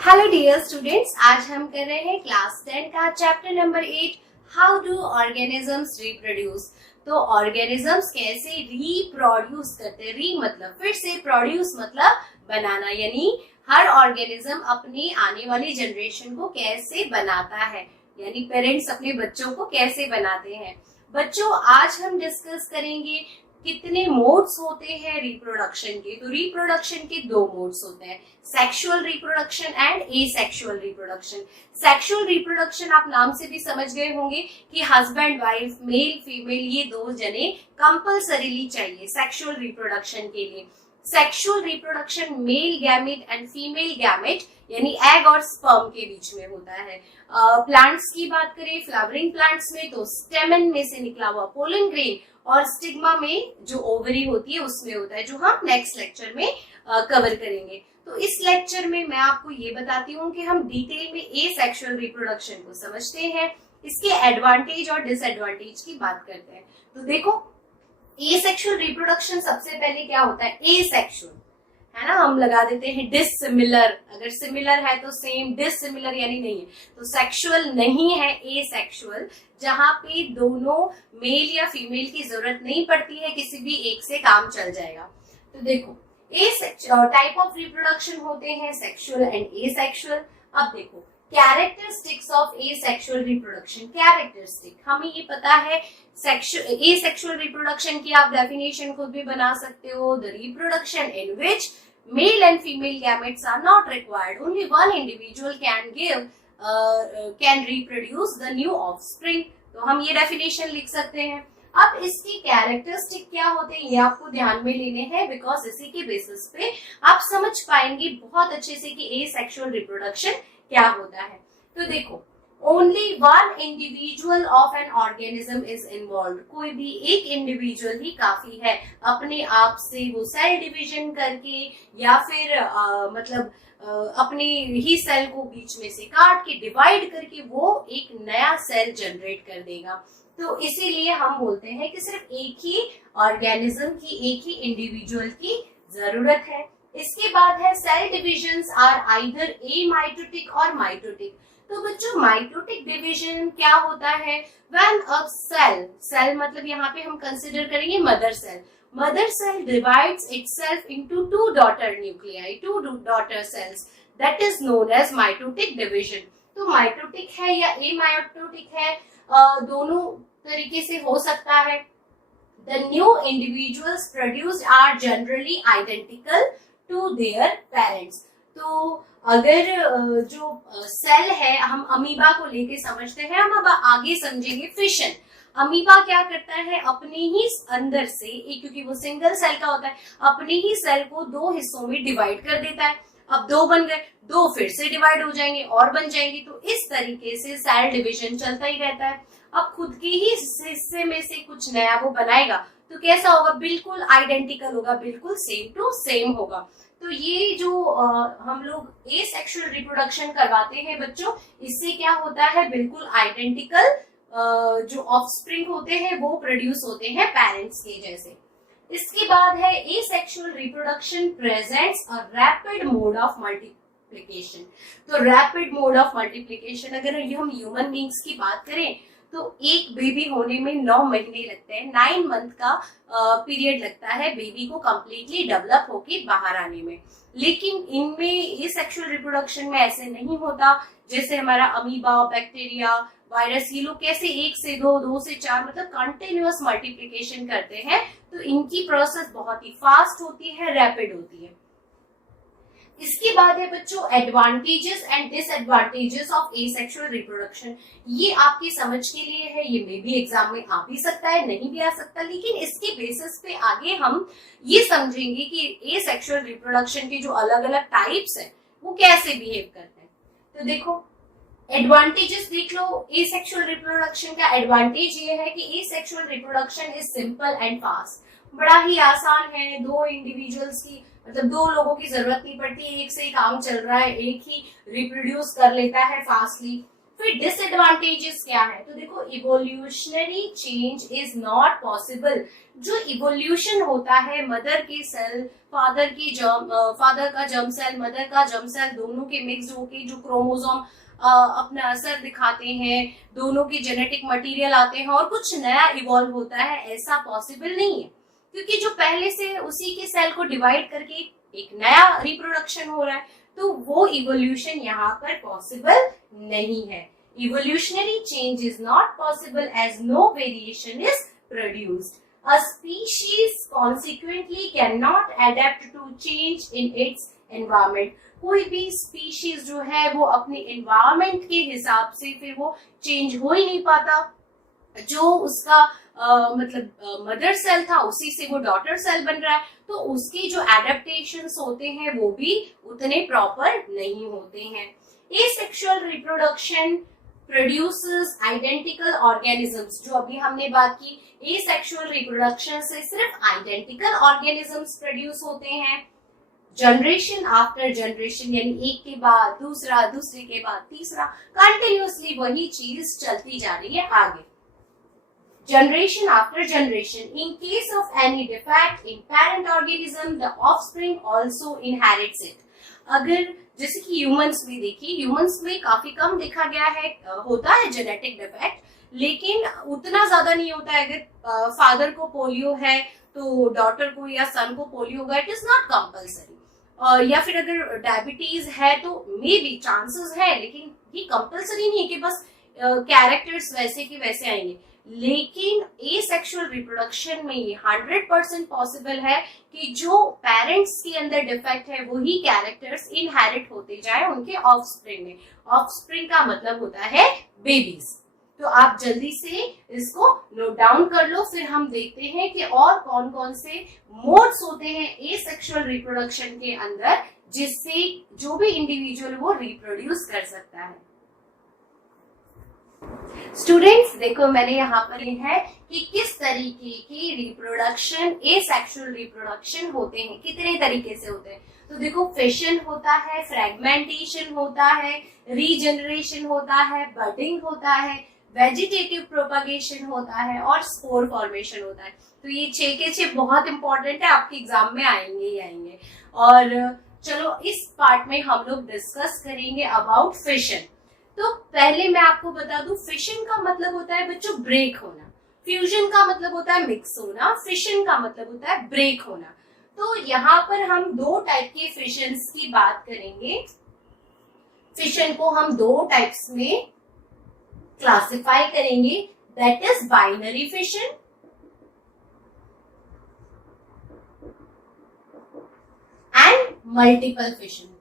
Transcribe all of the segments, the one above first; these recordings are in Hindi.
हेलो डियर स्टूडेंट्स, आज हम कर रहे हैं क्लास 10 का chapter number 8 how do organisms reproduce. तो ऑर्गेनिजम्स कैसे रिप्रोड्यूस करते हैं। री मतलब फिर से, प्रोड्यूस मतलब बनाना, यानी हर ऑर्गेनिज्म अपनी आने वाली जनरेशन को कैसे बनाता है, यानी पेरेंट्स अपने बच्चों को कैसे बनाते हैं। बच्चों, आज हम डिस्कस करेंगे कितने मोड्स होते हैं रिप्रोडक्शन के। तो रिप्रोडक्शन के दो मोड्स होते हैं, sexual reproduction and asexual reproduction. Sexual reproduction आप नाम से भी समझ गए होंगे कि हस्बैंड वाइफ, मेल फीमेल, ये दो जने कंपल्सरीली चाहिए सेक्सुअल रिप्रोडक्शन के लिए। Sexual reproduction male gamete and female gamete यानी एग और स्पर्म के बीच में होता है। प्लांट्स की बात करें, फ्लावरिंग प्लांट्स में तो स्टेमन में से निकला हुआ पोलन ग्रेन और स्टिग्मा में जो ओवरी होती है उसमें होता है, जो हम नेक्स्ट लेक्चर में कवर करेंगे। तो इस लेक्चर में मैं आपको ये बताती हूँ कि हम डिटेल में एसेक्सुअल रिप्रोडक्शन को समझते हैं, इसके एडवांटेज और डिसएडवांटेज की बात करते हैं। तो देखो, एसेक्सुअल रिप्रोडक्शन सबसे पहले क्या होता है, एसेक्सुअल है ना, हम लगा देते हैं डिससिमिलर, अगर सिमिलर है तो सेम, डिससिमिलर यानी नहीं है, तो सेक्सुअल नहीं है एसेक्सुअल, जहां पे दोनों मेल या फीमेल की जरूरत नहीं पड़ती है, किसी भी एक से काम चल जाएगा। तो देखो, टाइप ऑफ रिप्रोडक्शन होते हैं सेक्सुअल एंड एसेक्सुअल। अब देखो characteristics of asexual reproduction. Characteristic हमें ये पता है, एसेक्सुअल रिप्रोडक्शन की आप डेफिनेशन खुद भी बना सकते हो, the reproduction in which male and female gametes are not required, only one individual can reproduce the new offspring. तो हम ये डेफिनेशन लिख सकते हैं। अब इसकी कैरेक्टरिस्टिक क्या होते हैं ये आपको ध्यान में लेने हैं, बिकॉज इसी के बेसिस पे आप समझ पाएंगे बहुत अच्छे से कि एसेक्सुअल रिप्रोडक्शन क्या होता है। तो देखो, only one individual of an organism is involve. कोई भी एक इंडिविजुअल ही काफी है, अपने आप से वो सेल डिवीजन करके या फिर अपने ही सेल को बीच में से काट के डिवाइड करके वो एक नया सेल जनरेट कर देगा। तो इसीलिए हम बोलते हैं कि सिर्फ एक ही ऑर्गेनिज्म की, एक ही इंडिविजुअल की जरूरत है। इसके बाद है सेल डिविजन्स आर आइदर एमाइटोटिक और माइटोटिक। तो बच्चों, माइटोटिक डिवीजन क्या होता है, व्हेन अ सेल मतलब यहाँ पे हम कंसिडर करेंगे mother cell divides itself into two daughter nuclei, two daughter cells, that is known as mitotic division. तो माइटोटिक है या एमाइटोटिक है, दोनों तरीके से हो सकता है। The new individuals produced are generally identical to their parents. तो अगर जो सेल है, हम अमीबा को लेके समझते हैं, हम अब आगे समझेंगे फिशन। अमीबा क्या करता है, अपने ही अंदर से, क्योंकि वो सिंगल सेल का होता है, अपने ही सेल को दो हिस्सों में डिवाइड कर देता है। अब दो बन गए, दो फिर से डिवाइड हो जाएंगे और बन जाएंगे। तो इस तरीके से सेल डिवीजन चलता ही रहता है। अब खुद के ही हिस्से में से कुछ नया वो बनाएगा तो कैसा होगा, बिल्कुल आइडेंटिकल होगा, बिल्कुल सेम टू सेम होगा। तो ये जो हम लोग एसेक्सुअल रिप्रोडक्शन करवाते हैं बच्चों, इससे क्या होता है, बिल्कुल आइडेंटिकल जो ऑफस्प्रिंग होते हैं वो प्रोड्यूस होते हैं पेरेंट्स के जैसे। इसके बाद है asexual reproduction presents a rapid mode of multiplication. तो रैपिड मोड ऑफ मल्टीप्लिकेशन, अगर हम ह्यूमन बींग्स की बात करें तो एक बेबी होने में 9 महीने लगते हैं, 9 मंथ का पीरियड लगता है बेबी को कंप्लीटली डेवलप होके बाहर आने में। लेकिन इनमें एसेक्सुअल रिप्रोडक्शन में ऐसे नहीं होता। जैसे हमारा अमीबा, बैक्टीरिया, वायरस, ये लोग कैसे 1 से 2, 2 से 4 मतलब कंटिन्यूअस मल्टीप्लिकेशन करते हैं, तो इनकी प्रोसेस बहुत ही फास्ट होती है, रैपिड होती है। इसके बाद है बच्चों advantages and disadvantages of asexual reproduction. ये आपकी समझ के लिए है, ये मे भी एग्जाम में आ भी सकता है, नहीं भी आ सकता, लेकिन इसके बेसिस पे आगे हम ये समझेंगे कि एसेक्सुअल रिप्रोडक्शन के जो अलग अलग टाइप्स हैं वो कैसे बिहेव करते हैं। तो देखो, एडवांटेजेस देख लो। एसेक्सुअल रिप्रोडक्शन का एडवांटेज ये है कि asexual reproduction is simple and fast, बड़ा ही आसान है। दो इंडिविजुअल्स की मतलब दो लोगों की जरूरत नहीं पड़ती, एक से ही काम चल रहा है, एक ही रिप्रोड्यूस कर लेता है फास्टली। फिर डिसएडवांटेजेस क्या है, तो देखो evolutionary change is not possible. जो इवोल्यूशन होता है मदर के सेल, फादर का जर्म सेल, मदर का जर्म सेल, दोनों के मिक्स होके जो क्रोमोसोम अपना असर दिखाते हैं, दोनों के जेनेटिक मटेरियल आते हैं और कुछ नया इवॉल्व होता है, ऐसा पॉसिबल नहीं है। क्योंकि जो पहले से उसी के सेल को डिवाइड करके एक नया रिप्रोडक्शन हो रहा है, तो वो इवोल्यूशन यहाँ पर पॉसिबल नहीं है। Evolutionary change is not possible as no variation is produced. A species consequently cannot adapt to change in its environment। कोई भी स्पीशीज जो है वो अपने एनवायरमेंट के हिसाब से फिर वो चेंज हो ही नहीं पाता। जो उसका मतलब मदर सेल था उसी से वो डॉटर सेल बन रहा है, तो उसके जो एडेप्टेशंस होते हैं वो भी उतने प्रॉपर नहीं होते हैं। Asexual reproduction produces identical organisms, जो अभी हमने बात की, एसेक्सुअल रिप्रोडक्शन से सिर्फ आइडेंटिकल ऑर्गेनिजम्स प्रोड्यूस होते हैं। जनरेशन आफ्टर जनरेशन, यानी एक के बाद दूसरा, दूसरे के बाद तीसरा, कंटिन्यूअसली वही चीज चलती जा रही है आगे। Generation after generation, in case of any defect in parent organism the offspring also inherits it. अगर जैसे कि ह्यूमंस में देखिए, ह्यूमंस में काफी कम देखा गया है, होता है जेनेटिक डिफेक्ट, लेकिन उतना ज्यादा नहीं होता है। अगर फादर को पोलियो है तो डॉटर को या सन को पोलियो होगा, इट इज नॉट कंपल्सरी। या फिर अगर डायबिटीज है तो मे बी चांसेस है, लेकिन ये कंपल्सरी नहीं है कि बस कैरेक्टर्स वैसे के वैसे आएंगे। लेकिन एसेक्सुअल रिप्रोडक्शन में ये 100% पॉसिबल है कि जो पेरेंट्स के अंदर डिफेक्ट है वही कैरेक्टर्स इनहेरिट होते जाए उनके ऑफस्प्रिंग में। ऑफस्प्रिंग का मतलब होता है बेबीज। तो आप जल्दी से इसको नोट डाउन कर लो, फिर हम देखते हैं कि और कौन कौन से मोड्स होते हैं एसेक्सुअल रिप्रोडक्शन के अंदर, जिससे जो भी इंडिविजुअल वो रिप्रोड्यूस कर सकता है। स्टूडेंट्स देखो, मैंने यहाँ पर ये है कि किस तरीके की रिप्रोडक्शन, एसेक्सुअल रिप्रोडक्शन होते हैं, कितने तरीके से होते हैं। तो देखो, फिशन होता है, फ्रेगमेंटेशन होता है, रीजनरेशन होता है, बडिंग होता है, वेजिटेटिव प्रोपगेशन होता है और स्पोर फॉर्मेशन होता है। तो ये 6 के 6 बहुत इंपॉर्टेंट है, आपके एग्जाम में आएंगे ही आएंगे। और चलो इस पार्ट में हम लोग डिस्कस करेंगे अबाउट फिशन। तो पहले मैं आपको बता दूं, फिशन का मतलब होता है बच्चों ब्रेक होना, फ्यूजन का मतलब होता है मिक्स होना, फिशन का मतलब होता है ब्रेक होना। तो यहाँ पर हम 2 टाइप के फिशंस की बात करेंगे। फिशन को हम 2 टाइप्स में क्लासिफाई करेंगे, that is binary fission and multiple fission.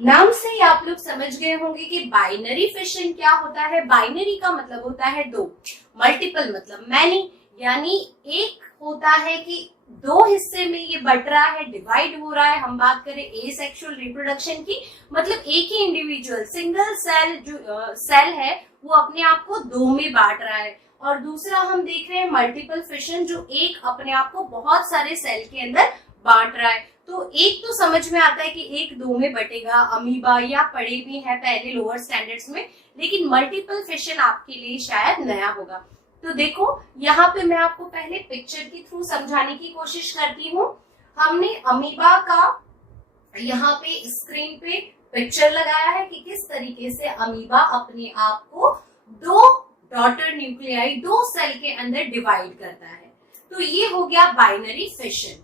नाम से ही आप लोग समझ गए होंगे कि बाइनरी फिशन क्या होता है। बाइनरी का मतलब होता है 2, मल्टीपल मतलब मैनी, यानी एक होता है कि 2 हिस्से में ये बट रहा है, डिवाइड हो रहा है। हम बात करें एसेक्सुअल रिप्रोडक्शन की, मतलब एक ही इंडिविजुअल सिंगल सेल जो सेल है वो अपने आप को 2 में बांट रहा है। और दूसरा हम देख रहे हैं मल्टीपल फिशन, जो एक अपने आप को बहुत सारे सेल के अंदर बांट रहा है। तो एक तो समझ में आता है कि एक 2 में बटेगा, अमीबा या पढ़े भी है पहले लोअर स्टैंडर्ड्स में, लेकिन मल्टीपल फिशन आपके लिए शायद नया होगा। तो देखो, यहाँ पे मैं आपको पहले पिक्चर के थ्रू समझाने की कोशिश करती हूँ। हमने अमीबा का यहाँ पे स्क्रीन पे पिक्चर लगाया है कि किस तरीके से अमीबा अपने आप को 2 डॉटर न्यूक्लियाई, 2 सेल के अंदर डिवाइड करता है। तो ये हो गया बाइनरी फिशन,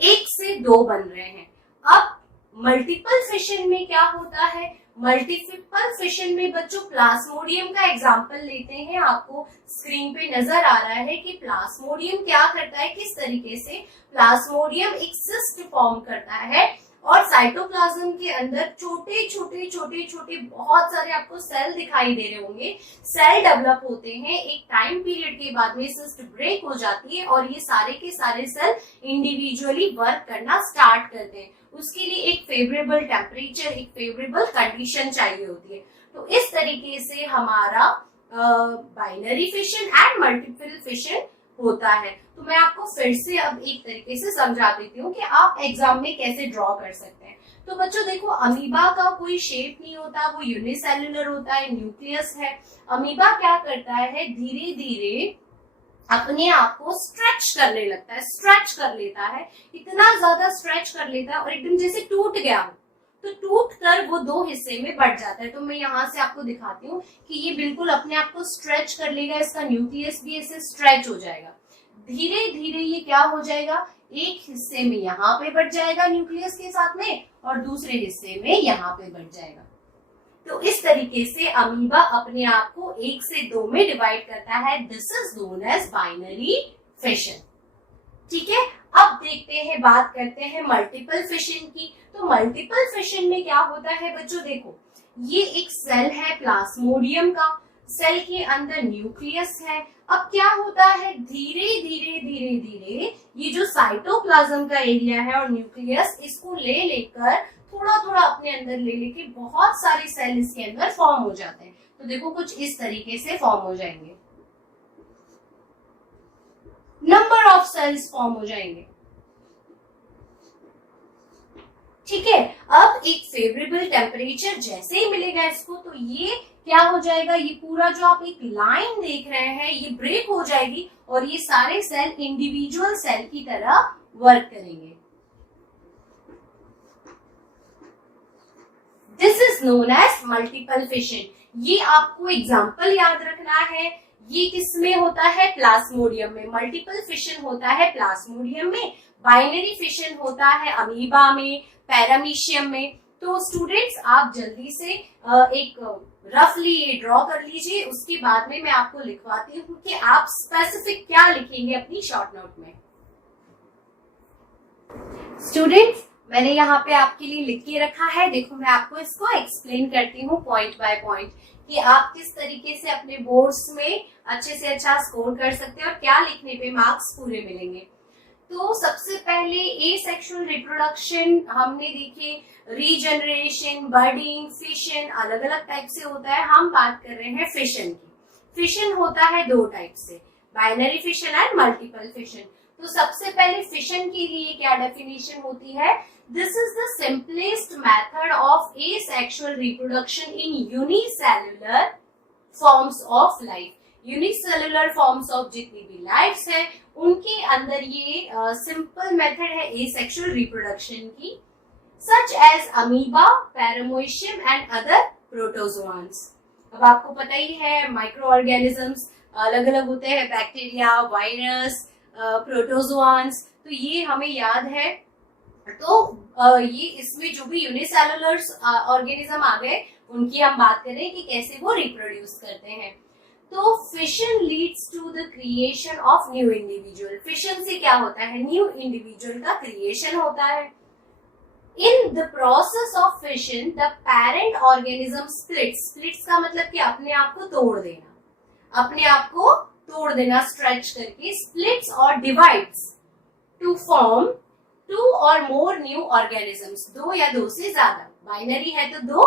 1 से 2 बन रहे हैं। अब मल्टीपल फिशन में क्या होता है? मल्टीपल फिशन में बच्चों प्लाज्मोडियम का एग्जांपल लेते हैं। आपको स्क्रीन पे नजर आ रहा है कि प्लाज्मोडियम क्या करता है, किस तरीके से प्लाज्मोडियम एक सिस्ट फॉर्म करता है और साइटोप्लाज्म के अंदर छोटे छोटे बहुत सारे आपको सेल दिखाई दे रहे होंगे। सेल डेवलप होते हैं, एक टाइम पीरियड के बाद में सिस्ट ब्रेक हो जाती है और ये सारे के सारे सेल इंडिविजुअली वर्क करना स्टार्ट करते हैं। उसके लिए एक फेवरेबल टेम्परेचर, एक फेवरेबल कंडीशन चाहिए होती है। तो इस तरीके से हमारा binary fission and multiple fission होता है। तो मैं आपको फिर से अब एक तरीके से समझा देती हूँ कि आप एग्जाम में कैसे ड्रॉ कर सकते हैं। तो बच्चों देखो, अमीबा का कोई शेप नहीं होता, वो यूनिसेल्युलर होता है, न्यूक्लियस है। अमीबा क्या करता है, धीरे धीरे अपने आप को स्ट्रेच करने लगता है, स्ट्रेच कर लेता है, इतना ज्यादा स्ट्रेच कर लेता है और एकदम जैसे टूट गया हो, तो टूट कर वो दो हिस्से में बढ़ जाता है। तो मैं यहाँ से आपको दिखाती हूँ कि ये बिल्कुल अपने आप को स्ट्रेच कर लेगा, इसका न्यूक्लियस भी ऐसे स्ट्रेच हो जाएगा। धीरे धीरे ये क्या हो जाएगा, एक हिस्से में यहाँ पे बढ़ जाएगा न्यूक्लियस के साथ में, और दूसरे हिस्से में यहाँ पे बढ़ जाएगा। तो इस तरीके से अमीबा अपने आप को 1 से 2 में डिवाइड करता है। This is known as binary fission. ठीक है, अब देखते हैं, बात करते हैं मल्टीपल फिशन की। तो मल्टीपल फिशन में क्या होता है बच्चों, देखो ये एक सेल है प्लाज्मोडियम का, सेल के अंदर न्यूक्लियस है। अब क्या होता है, धीरे धीरे धीरे धीरे ये जो साइटोप्लाज्म का एरिया है और न्यूक्लियस, इसको ले लेकर थोड़ा थोड़ा अपने अंदर ले लेके बहुत सारे सेल इसके अंदर फॉर्म हो जाते हैं। तो देखो कुछ इस तरीके से फॉर्म हो जाएंगे, नंबर ऑफ सेल्स फॉर्म हो जाएंगे। ठीक है, अब एक फेवरेबल टेम्परेचर जैसे ही मिलेगा इसको, तो ये क्या हो जाएगा, ये पूरा जो आप एक लाइन देख रहे हैं ये ब्रेक हो जाएगी और ये सारे सेल इंडिविजुअल सेल की तरह वर्क करेंगे। This is known as multiple fission. ये आपको एग्जाम्पल याद रखना है, ये किसमें होता है, प्लाज्मोडियम में। मल्टीपल फिशन होता है प्लाज्मोडियम में, बाइनरी फिशन होता है अमीबा में, पैरामीशियम में। तो स्टूडेंट्स आप जल्दी से एक रफली ये ड्रॉ कर लीजिए, उसके बाद में मैं आपको लिखवाती हूँ कि आप स्पेसिफिक क्या लिखेंगे अपनी शॉर्ट नोट में। स्टूडेंट्स मैंने यहाँ पे आपके लिए लिख के रखा है, देखो मैं आपको इसको एक्सप्लेन करती हूँ पॉइंट बाय पॉइंट कि आप किस तरीके से अपने बोर्ड्स में अच्छे से अच्छा स्कोर कर सकते हैं और क्या लिखने पे मार्क्स पूरे मिलेंगे। तो सबसे पहले ए सेक्सुअल रिप्रोडक्शन हमने देखे, रीजनरेशन, बर्डिंग, फिशन अलग अलग टाइप से होता है। हम बात कर रहे हैं फिशन की। फिशन होता है 2 टाइप से, binary fission and multiple fission. तो सबसे पहले फिशन के लिए क्या डेफिनेशन होती है, this is the simplest method of asexual reproduction in unicellular forms of life। Unicellular forms of जितनी भी लाइफ्स है उनके अंदर ये सिंपल मेथड है एसेक्सुअल रिप्रोडक्शन की, such as amoeba, paramecium and other protozoans. अब आपको पता ही है माइक्रो ऑर्गेनिजम्स अलग अलग होते हैं, बैक्टीरिया, वायरस, प्रोटोजोआन्स, तो ये हमें याद है। तो ये इसमें जो भी यूनिसेलुलर ऑर्गेनिज्म आ गए उनकी हम बात करें कि कैसे वो रिप्रोड्यूस करते हैं। तो fission leads to the creation of new individual. Fission से क्या होता है, न्यू इंडिविजुअल का क्रिएशन होता है। In the process of fission the parent organism splits. Splits का मतलब कि अपने आप को तोड़ देना, अपने आप को तोड़ देना स्ट्रेच करके, स्प्लिट्स और डिवाइड्स टू फॉर्म 2 और मोर न्यू ऑर्गेनिजम्स। 2 या 2 से ज्यादा, बाइनरी है तो 2,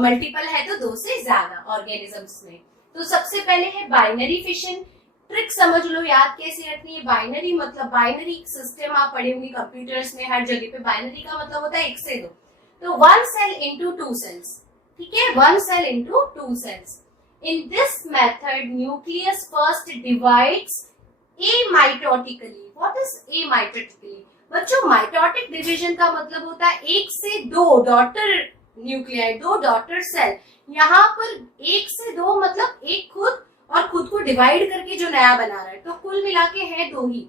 मल्टीपल है तो 2 से ज्यादा ऑर्गेनिजम्स में। तो सबसे पहले है बाइनरी फिशन। ट्रिक समझ लो, याद कैसे रखनी है। बाइनरी मतलब बाइनरी सिस्टम आप पढ़े होंगे कंप्यूटर्स में, हर जगह पे बाइनरी का मतलब होता है 1 से 2। तो 1 सेल इंटू 2 सेल्स, ठीक है, 1 cell into 2 cells. In this method nucleus first divides amitotically. What is amitotically बच्चों? माइटोटिक डिवीजन का मतलब होता है 1 से 2 डॉटर न्यूक्लियाई, 2 डॉटर सेल। यहाँ पर 1 से 2 मतलब एक खुद और खुद को डिवाइड करके जो नया बना रहा है, तो कुल मिला के है 2 ही।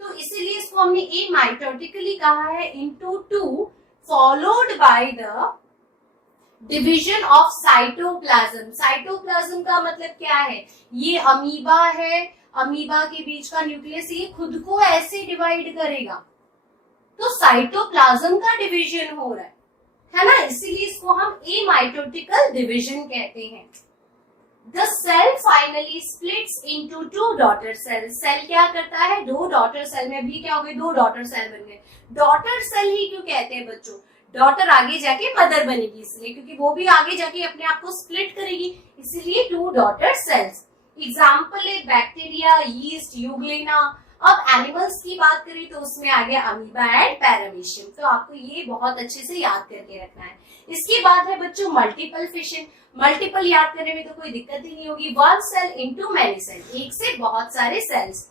तो इसीलिए इसको हमने एमाइटोटिकली कहा है, into 2 followed by the division of cytoplasm. Cytoplasm का मतलब क्या है, ये अमीबा है, अमीबा के बीच का न्यूक्लियस ये खुद को ऐसे डिवाइड करेगा, तो साइटोप्लाज्म का डिवीजन हो रहा है ना, इसीलिए इसको हम एमाइटोटिकल डिवीजन कहते हैं। The cell finally splits into 2 daughter cells। Cell क्या करता है, 2 डॉटर सेल में, अभी क्या हो गए, 2 डॉटर सेल बन गए। डॉटर सेल ही क्यों कहते हैं बच्चों, डॉटर आगे जाके मदर बनेगी इसलिए, क्योंकि वो भी आगे जाके अपने आप को स्प्लिट करेगी, इसीलिए 2 डॉटर सेल्स। एग्जाम्पल है बैक्टीरिया, यीस्ट, यूग्लिना, अब एनिमल्स की बात करें तो उसमें आ गया अमीबा एंड पैरामीशियम, तो आपको ये बहुत अच्छे से याद करके रखना है। इसके बाद है बच्चों मल्टीपल फिशन। मल्टीपल याद करने में तो कोई दिक्कत ही नहीं होगी, one cell into many cell, एक से बहुत सारे सेल्स।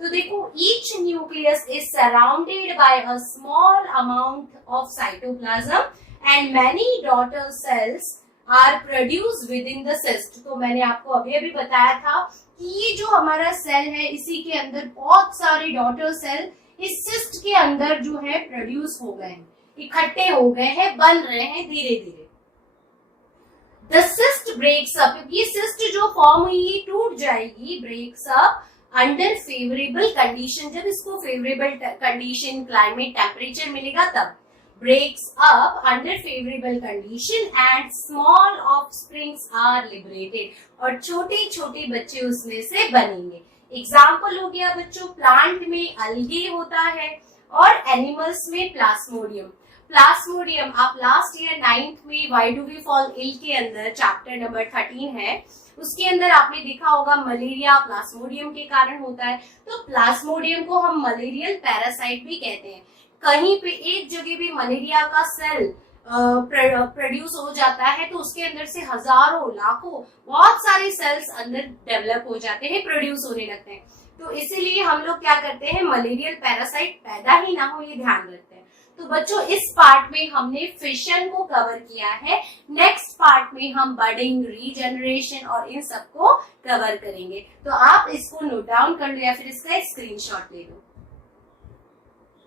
तो देखो each nucleus is surrounded by a small amount of cytoplasm and many daughter cells are produce within the cyst. तो मैंने आपको अभी अभी बताया था कि ये जो हमारा सेल है इसी के अंदर बहुत सारे डॉटर सेल इस सिस्ट के अंदर जो है प्रोड्यूस हो गए हैं, इकट्ठे हो गए हैं, बन रहे हैं धीरे धीरे। द सिस्ट ब्रेक्स अप, क्योंकि ये सिस्ट जो फॉर्म हुई टूट जाएगी, breaks up under favourable condition, जब इसको फेवरेबल कंडीशन क्लाइमेट टेम्परेचर मिलेगा तब। breaks up under favorable condition and small offsprings are liberated, और छोटे छोटे बच्चे उसमें से बनेंगे। एग्जाम्पल हो गया बच्चों, प्लांट में अलगे होता है और एनिमल्स में प्लास्मोडियम। प्लास्मोडियम आप लास्ट ईयर 9th में why do we fall ill के अंदर चैप्टर नंबर 13 है, उसके अंदर आपने देखा होगा मलेरिया प्लास्मोडियम के कारण होता है। तो प्लास्मोडियम को हम मलेरियल पैरासाइट भी कहते हैं। कहीं पे एक जगह भी मलेरिया का सेल प्रोड्यूस हो जाता है तो उसके अंदर से हजारों लाखों बहुत सारे सेल्स अंदर डेवलप हो जाते हैं, प्रोड्यूस होने लगते हैं। तो इसीलिए हम लोग क्या करते हैं, मलेरियल पैरासाइट पैदा ही ना हो ये ध्यान रखते हैं। तो बच्चों इस पार्ट में हमने फिशन को कवर किया है, नेक्स्ट पार्ट में हम बडिंग, रीजनरेशन और इन सबको कवर करेंगे। तो आप इसको नोट डाउन कर लो या फिर इसका स्क्रीनशॉट ले लो।